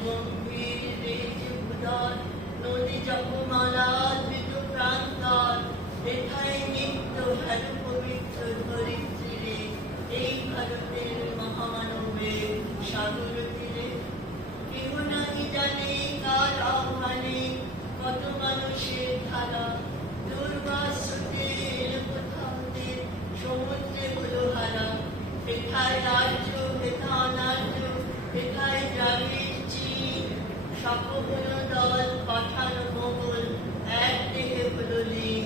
গম্ভীর raise ভূধর নদী জপমালা ধৃত প্রান্তর এথায় নিত্য হেন পবিত্র ধরিত্রীরে এই ভারতের মহামানবের সাগর তীরে কেহ নাহি জানে কার আহ্বানে কত মানুষের ধারা দুর্বাসতে এলো কোথাওতে সমুদ্রে হলো হারা এথায় রাজ্য হেথা অনার্য এথায় দ্রাবিড় চীন সকল দল পাঠান মোগল এক দেহে হলো লীন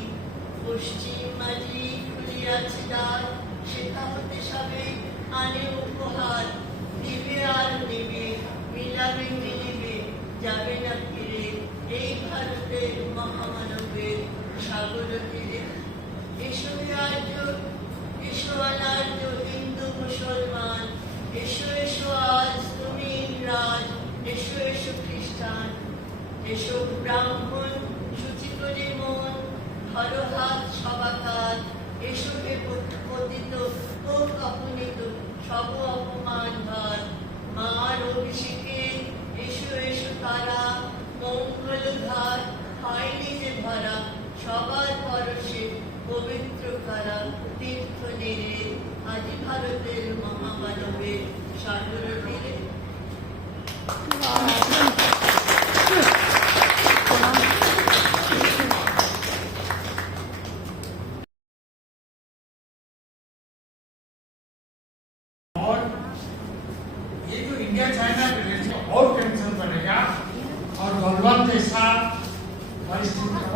পশ্চিম মাঝি খুলিয়াছে দ্বার সেথা হতে সবে আনে উপহার দিবে আর নেবে মিলাবে মিলিবে যাবে না ফিরে এই ভারতের মহামানবের সাগর তীরে এসো আর্য এসো অনার্য হিন্দু মুসলমান এসো এসো আজ তুমি ইংরাজ এসো এসো খ্রিস্টান এসো ব্রাহ্মণ সূচি করে মন ধরো হাত সবাকার এসো হে পতিত হোক অপনীত সব অপমান ভার মার অভিষেকে এসো এসো তারা মঙ্গল ধার হয়নি যে ভরা সবার পরশে পবিত্র কারা তীর্থ নীরে আজি ভারতের মহামানবের সাগর তীরে और ये जो इंडिया चाइना रिलेशन और टेंशन बढ़ेगा और गलवान जैसा परिस्थिति